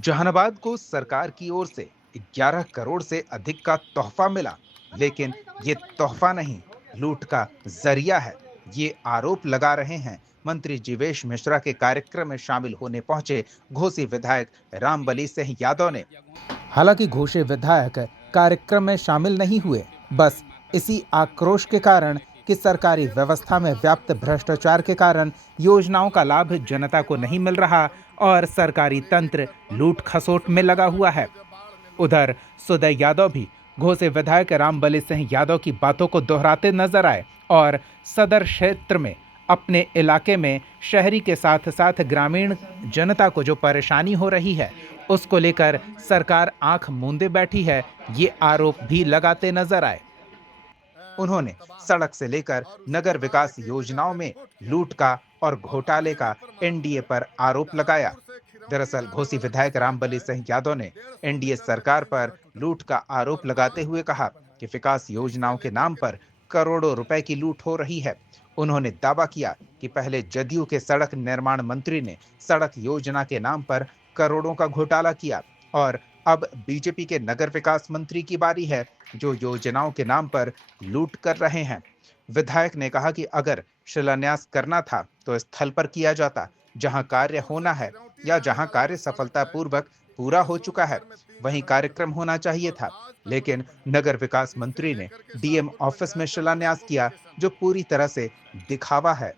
जहानाबाद को सरकार की ओर से 11 करोड़ से अधिक का तोहफा मिला, लेकिन ये तोहफा नहीं, लूट का जरिया है। ये आरोप लगा रहे हैं मंत्री जीवेश मिश्रा के कार्यक्रम में शामिल होने पहुंचे घोसी विधायक रामबली सिंह यादव ने। हालांकि घोसी विधायक कार्यक्रम में शामिल नहीं हुए, बस इसी आक्रोश के कारण कि सरकारी व्यवस्था में व्याप्त भ्रष्टाचार के कारण योजनाओं का लाभ जनता को नहीं मिल रहा और सरकारी तंत्र लूट खसोट में लगा हुआ है। उधर सुदय यादव भी घोसी विधायक रामबली सिंह यादव की बातों को दोहराते नजर आए और सदर क्षेत्र में अपने इलाके में शहरी के साथ साथ ग्रामीण जनता को जो परेशानी हो रही है उसको लेकर सरकार आंख मूंदे बैठी है, ये आरोप भी लगाते नजर आए। उन्होंने सड़क से लेकर नगर विकास योजनाओं में लूट का और घोटाले का एनडीए पर आरोप लगाया। दरअसल घोसी विधायक रामबली सिंह यादव ने एनडीए सरकार पर लूट का आरोप लगाते हुए कहा कि विकास योजनाओं के नाम पर करोड़ों रुपए की लूट हो रही है। उन्होंने दावा किया कि पहले जदयू के सड़क निर्माण मंत्री ने सड़क योजना के नाम पर करोड़ों का घोटाला किया और अब बीजेपी के नगर विकास मंत्री की बारी है जो योजनाओं के नाम पर लूट कर रहे हैं। विधायक ने कहा कि अगर शिलान्यास करना था तो स्थल पर किया जाता जहां कार्य होना है या जहां कार्य सफलतापूर्वक पूरा हो चुका है, वहीं कार्यक्रम होना चाहिए था। लेकिन नगर विकास मंत्री ने डीएम ऑफिस में शिलान्यास किया जो पूरी तरह से दिखावा है।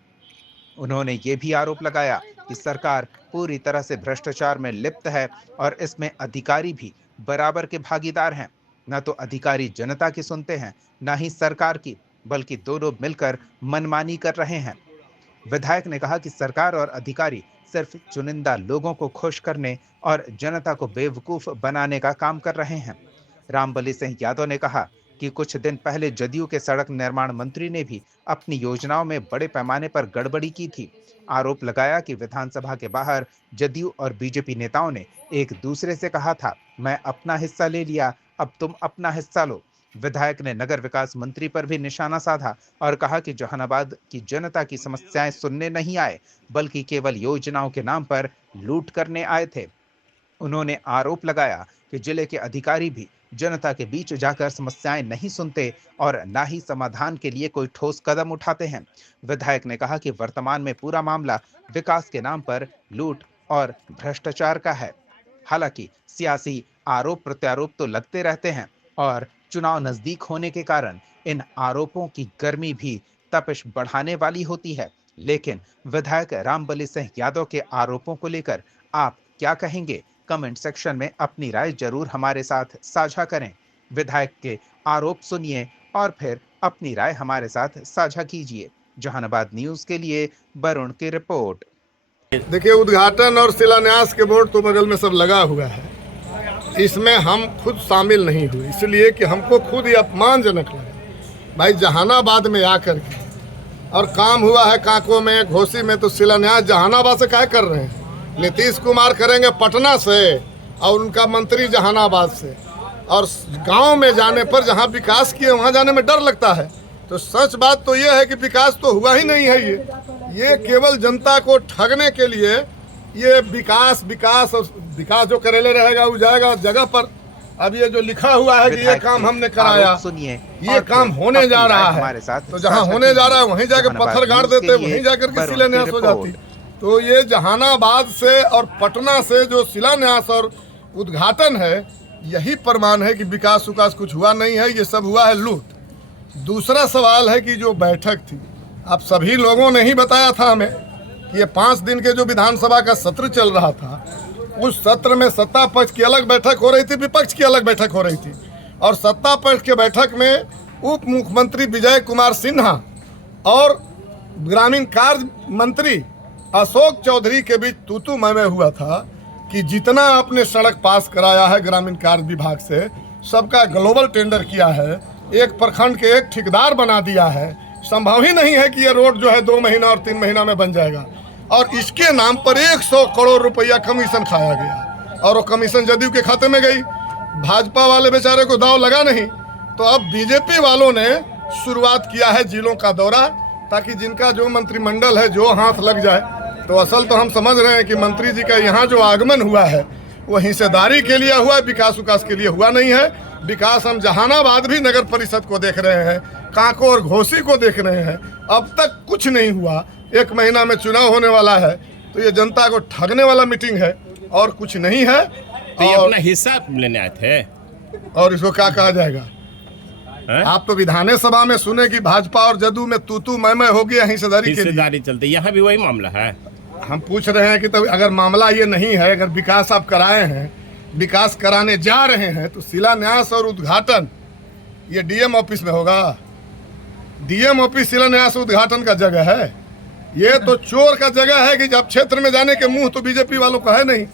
उन्होंने ये भी आरोप लगाया कि सरकार पूरी तरह से भ्रष्टाचार में लिप्त है और इसमें अधिकारी भी बराबर के भागीदार हैं। न तो अधिकारी जनता की सुनते हैं, न ही सरकार की, बल्कि दोनों मिलकर मनमानी कर रहे हैं। विधायक ने कहा कि सरकार और अधिकारी सिर्फ चुनिंदा लोगों को खुश करने और जनता को बेवकूफ बनाने का काम कर रहे हैं। रामबली सिंह यादव ने कहा कि कुछ दिन पहले जदयू के सड़क निर्माण मंत्री ने भी अपनी योजनाओं में बड़े पैमाने पर गड़बड़ी की थी। आरोप लगाया कि विधानसभा के बाहर जदयू और बीजेपी नेताओं ने एक दूसरे से कहा था, मैं अपना हिस्सा ले लिया, अब तुम अपना हिस्सा लो। विधायक ने नगर विकास मंत्री पर भी निशाना साधा और कहा कि जहानाबाद की जनता की समस्याएं सुनने नहीं आए, बल्कि केवल योजनाओं के नाम पर लूट करने आए थे। उन्होंने आरोप लगाया कि जिले के अधिकारी भी जनता के बीच जाकर समस्याएं नहीं सुनते और न ही समाधान के लिए कोई ठोस कदम उठाते हैं। विधायक ने कहा कि वर्तमान में पूरा मामला विकास के नाम पर लूट और भ्रष्टाचार का है। हालांकि सियासी आरोप प्रत्यारोप तो लगते रहते हैं और चुनाव नजदीक होने के कारण इन आरोपों की गर्मी भी तपिश बढ़ाने वाली होती है। लेकिन विधायक रामबली सिंह यादव के आरोपों को लेकर आप क्या कहेंगे? कमेंट सेक्शन में अपनी राय जरूर हमारे साथ साझा करें। विधायक के आरोप सुनिए और फिर अपनी राय हमारे साथ साझा कीजिए। जहानाबाद न्यूज के लिए वरुण की रिपोर्ट। देखिए, उद्घाटन और शिलान्यास के बोर्ड तो बगल में सब लगा हुआ है, इसमें हम खुद शामिल नहीं हुए, इसलिए कि हमको खुद ये अपमानजनक लगा। भाई जहानाबाद में आकर के और काम हुआ है कांको में, घोसी में, तो शिलान्यास जहानाबाद से क्या कर रहे हैं? नीतीश कुमार करेंगे पटना से और उनका मंत्री जहानाबाद से, और गांव में जाने पर जहां विकास किए वहां जाने में डर लगता है। तो सच बात तो ये है कि विकास तो हुआ ही नहीं है। ये केवल जनता को ठगने के लिए ये विकास और विकास जो करेले रहेगा वो जाएगा जगह पर। अब ये जो लिखा हुआ है कि ये काम हमने कराया, सुनिए, ये काम होने जा रहा है, तो जहाँ होने जा रहा है वहीं जाकर पत्थर गाड़ देते, वहीं जाकर के शिलान्यास हो जाती। तो ये जहानाबाद से और पटना से जो शिलान्यास और उद्घाटन है, यही प्रमाण है कि विकास कुछ हुआ नहीं है, ये सब हुआ है लूट। दूसरा सवाल है कि जो बैठक थी, आप सभी लोगों ने ही बताया था हमें कि ये 5 दिन के जो विधानसभा का सत्र चल रहा था, उस सत्र में सत्ता पक्ष की अलग बैठक हो रही थी, विपक्ष की अलग बैठक हो रही थी। और सत्ता पक्ष के बैठक में उप मुख्यमंत्री विजय कुमार सिन्हा और ग्रामीण कार्य मंत्री अशोक चौधरी के बीच तूतू मैमे हुआ था कि जितना आपने सड़क पास कराया है ग्रामीण कार्य विभाग से, सबका ग्लोबल टेंडर किया है, एक प्रखंड के एक ठेकेदार बना दिया है, संभव ही नहीं है कि ये रोड जो है 2 महीना और 3 महीना में बन जाएगा। और इसके नाम पर 100 करोड़ रुपया कमीशन खाया गया और वो कमीशन जदयू के खाते में गई। भाजपा वाले बेचारे को दाव लगा नहीं, तो अब बीजेपी वालों ने शुरुआत किया है जिलों का दौरा, ताकि जिनका जो मंत्रिमंडल है जो हाथ लग जाए। तो असल तो हम समझ रहे हैं कि मंत्री जी का यहाँ जो आगमन हुआ है वो हिस्सेदारी के लिए हुआ है, विकास विकास के लिए हुआ नहीं है। विकास हम जहानाबाद भी नगर परिषद को देख रहे हैं, कांको और घोसी को देख रहे हैं, अब तक कुछ नहीं हुआ। 1 महीना में चुनाव होने वाला है, तो ये जनता को ठगने वाला मीटिंग है और कुछ नहीं है। तो ये अपना हिस्सा लेने आए थे और इसको क्या कहा जाएगा? आप तो विधानसभा में सुने कि भाजपा और जदयू में तू मैं हो गया हिस्सेदारी के लिए। चलते, यहाँ भी वही मामला है। हम पूछ रहे हैं कि तो अगर मामला ये नहीं है, अगर विकास आप कराए हैं, विकास कराने जा रहे हैं, तो शिलान्यास और उद्घाटन ये डीएम ऑफिस में होगा। डीएम ऑफिस शिलान्यास उद्घाटन का जगह है, ये तो चोर का जगह है कि जब क्षेत्र में जाने के मुंह तो बीजेपी वालों को है नहीं,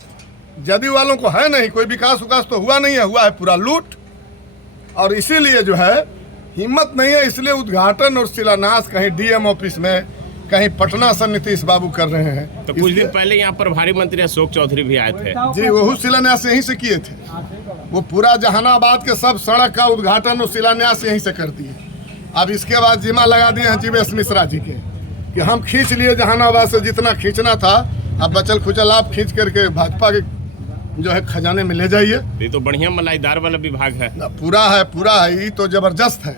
जदयू वालों को है नहीं। कोई विकास विकास तो हुआ नहीं है, हुआ है पूरा लूट। और इसीलिए जो है हिम्मत नहीं है, इसलिए उद्घाटन और शिलान्यास कहीं डीएम ऑफिस में, कहीं पटना से नीतीश बाबू कर रहे हैं। तो कुछ दिन पहले यहाँ प्रभारी मंत्री अशोक चौधरी भी आए थे जी, वही शिलान्यास यहीं से किए थे। वो पूरा जहानाबाद के सब सड़क का उद्घाटन और शिलान्यास यहीं से कर दिए। अब इसके बाद जिम्मा लगा दिए हैं जीवेश मिश्रा जी के कि हम खींच लिए जहानाबाद से जितना खींचना था, अब बचल खुचल आप खींच करके भाजपा के जो है खजाने में ले जाइए। ये तो बढ़िया मलाईदार वाला विभाग है। पूरा है, ये तो जबरदस्त है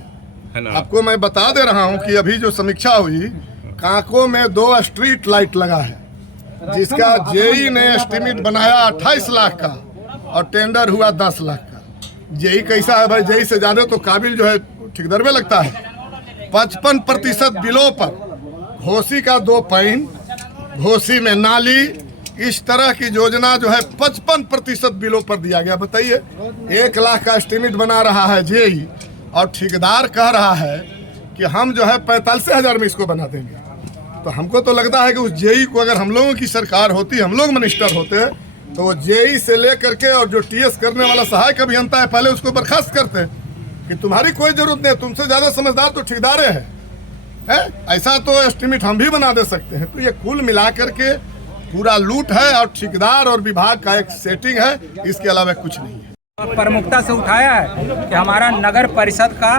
ना। आपको मैं बता दे रहा हूँ कि अभी जो समीक्षा हुई, कांको में 2 स्ट्रीट लाइट लगा है, जिसका जेई ने एस्टिमेट बनाया 28 लाख का और टेंडर हुआ 10 लाख का। जेई कैसा है भाई? जेई से ज्यादा तो काबिल जो है ठेकेदार में लगता है। 55% बिलों पर घोसी का 2 पैन, घोसी में नाली, इस तरह की योजना जो है 55% बिलों पर दिया गया। बताइए, 1 लाख का एस्टिमेट बना रहा है जेई और ठेकेदार कह रहा है कि हम जो है 45,000 में इसको बना देंगे। तो हमको तो लगता है कि उस जेई को अगर हम लोगों की सरकार होती, हम लोग मिनिस्टर होते, तो वो जेई से लेकर के और जो टीएस करने वाला सहायक अभियंता है, पहले उसको बर्खास्त करते कि तुम्हारी कोई जरूरत नहीं, तुमसे ज्यादा समझदार तो ठेकेदार है। ऐसा तो एस्टिमेट हम भी बना दे सकते हैं। तो ये कुल मिला करके पूरा लूट है और ठेकेदार और विभाग का एक सेटिंग है, इसके अलावा कुछ नहीं है। प्रमुखता से उठाया है कि हमारा नगर परिषद का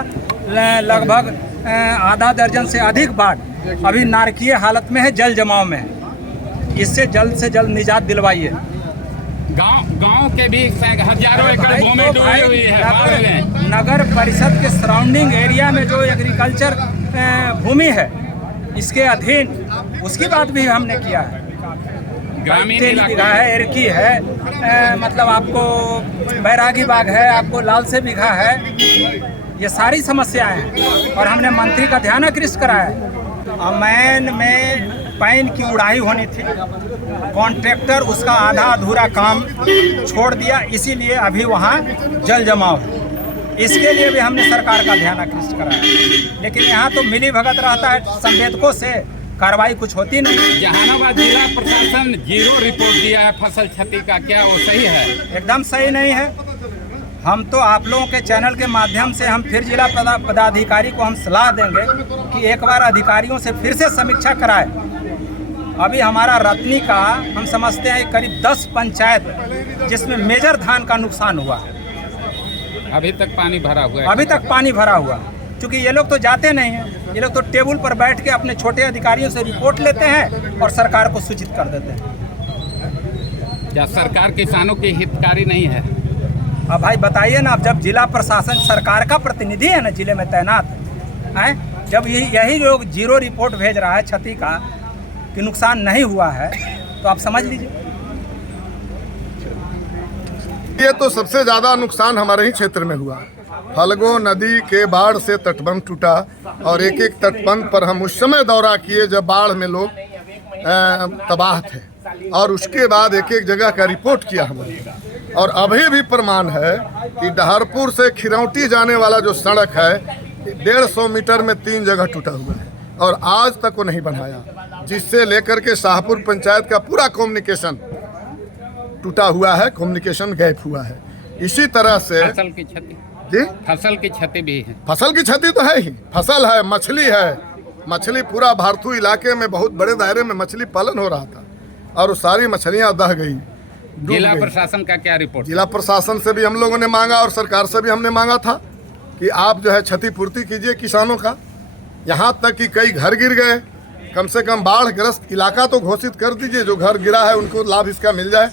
लगभग आधा दर्जन से अधिक वार्ड अभी नारकीय हालत में है, जल जमाव में है। इससे जल्द से जल्द निजात दिलवाइए। गांव के भी हजारों एकड़ भूमि डूबी हुई है। नगर परिषद के सराउंडिंग एरिया में जो एग्रीकल्चर भूमि है, इसके अधीन, उसकी बात भी हमने किया है। ग्रामीण बीघा है, एरकी है, मतलब आपको बैरागी बाग है, आपको लाल से बीघा है। ये सारी समस्याएं हैं और हमने मंत्री का ध्यान आकृष्ट कराया है। अमैन में पैन की उड़ाई होनी थी, कॉन्ट्रैक्टर उसका आधा अधूरा काम छोड़ दिया, इसीलिए अभी वहाँ जल जमाव है। इसके लिए भी हमने सरकार का ध्यान आकृष्ट कराया, लेकिन यहाँ तो मिली भगत रहता है, संवेदकों से कार्रवाई कुछ होती नहीं। जहानाबाद जिला प्रशासन 0 रिपोर्ट दिया है फसल क्षति का, क्या वो सही है? एकदम सही नहीं है। हम तो आप लोगों के चैनल के माध्यम से हम फिर जिला पदाधिकारी को हम सलाह देंगे कि एक बार अधिकारियों से फिर से समीक्षा कराए। अभी हमारा रत्नी का हम समझते हैं करीब 10 पंचायत जिसमें मेजर धान का नुकसान हुआ है, अभी तक पानी भरा हुआ है। अभी तक पानी भरा हुआ, क्योंकि ये लोग तो जाते नहीं हैं। ये लोग तो टेबल पर बैठ के अपने छोटे अधिकारियों से रिपोर्ट लेते हैं और सरकार को सूचित कर देते हैं। क्या सरकार किसानों की हितकारी नहीं है? अब भाई बताइए ना, अब जब जिला प्रशासन सरकार का प्रतिनिधि है ना, जिले में तैनात है, जब यही लोग 0 रिपोर्ट भेज रहा है क्षति का कि नुकसान नहीं हुआ है, तो आप समझ लीजिए। ये तो सबसे ज्यादा नुकसान हमारे ही क्षेत्र में हुआ। फल्गु नदी के बाढ़ से तटबंध टूटा और एक एक तटबंध पर हम उस समय दौरा किए जब बाढ़ में लोग तबाह थे, और उसके बाद एक एक जगह का रिपोर्ट किया हमने। और अभी भी प्रमाण है कि डहरपुर से खिरौटी जाने वाला जो सड़क है 150 मीटर में 3 जगह टूटा हुआ है और आज तक वो नहीं बनाया, जिससे लेकर के शाहपुर पंचायत का पूरा कम्युनिकेशन टूटा हुआ है, कम्युनिकेशन गैप हुआ है। इसी तरह से फसल की क्षति जी, फसल की क्षति भी है। फसल की क्षति तो है ही, फसल है, मछली है, मछली पूरा भारतू इलाके में बहुत बड़े दायरे में मछली पालन हो रहा था और वो सारी मछलियां दह गई। जिला प्रशासन का क्या रिपोर्ट? जिला प्रशासन से भी हम लोगों ने मांगा और सरकार से भी हमने मांगा था कि आप जो है क्षतिपूर्ति कीजिए किसानों का। यहाँ तक कि कई घर गिर गए, कम से कम बाढ़ ग्रस्त इलाका तो घोषित कर दीजिए, जो घर गिरा है उनको लाभ इसका मिल जाए।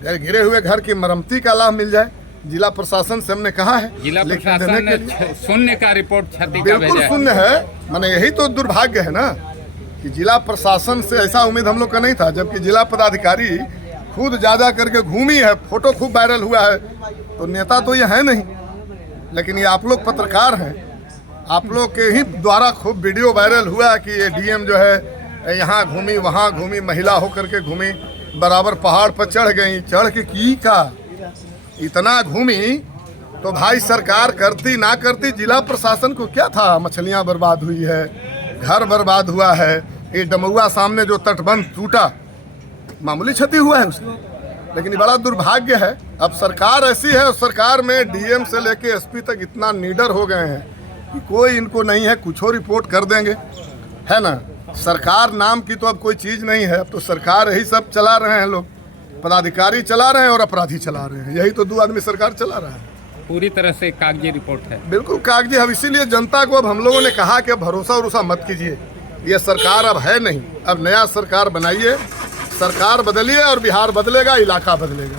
गिरे हुए घर की मरम्मती का लाभ मिल जाए। जिला प्रशासन से हमने कहा है, जिला लेकिन प्रशासन देने ने के लिए शून्य का रिपोर्ट क्षति का बिल्कुल भेजा है। शून्य है। माने यही तो दुर्भाग्य है ना कि जिला प्रशासन से ऐसा उम्मीद हम लोग का नहीं था, जबकि जिला पदाधिकारी खुद ज्यादा करके घूमी है, फोटो खूब वायरल हुआ है। तो नेता तो ये है नहीं, लेकिन ये आप लोग पत्रकार हैं, आप लोग के ही द्वारा खूब वीडियो वायरल हुआ कि ये डीएम जो है यहाँ घूमी वहाँ घूमी, महिला होकर के घूमी, बराबर पहाड़ पर चढ़ गई, चढ़ के की का इतना घूमी। तो भाई सरकार करती ना करती, जिला प्रशासन को क्या था? मछलियाँ बर्बाद हुई है, घर बर्बाद हुआ है, ये डमुआ सामने जो तटबंध टूटा, मामूली क्षति हुआ है उसकी। लेकिन ये बड़ा दुर्भाग्य है। अब सरकार ऐसी है, उस सरकार में डीएम से लेके एसपी तक इतना निडर हो गए हैं कि कोई इनको नहीं है, कुछ और रिपोर्ट कर देंगे, है ना। सरकार नाम की तो अब कोई चीज़ नहीं है, अब तो सरकार यही सब चला रहे हैं लोग, पदाधिकारी चला रहे हैं और अपराधी चला रहे हैं। यही तो दो आदमी सरकार चला रहा है। पूरी तरह से कागजी रिपोर्ट है। बिल्कुल कागजी। अब इसीलिए जनता को अब हम लोगों ने कहा कि अब भरोसा उरोसा मत कीजिए, ये सरकार अब है नहीं, अब नया सरकार बनाइए, सरकार बदलिए और बिहार बदलेगा, इलाका बदलेगा।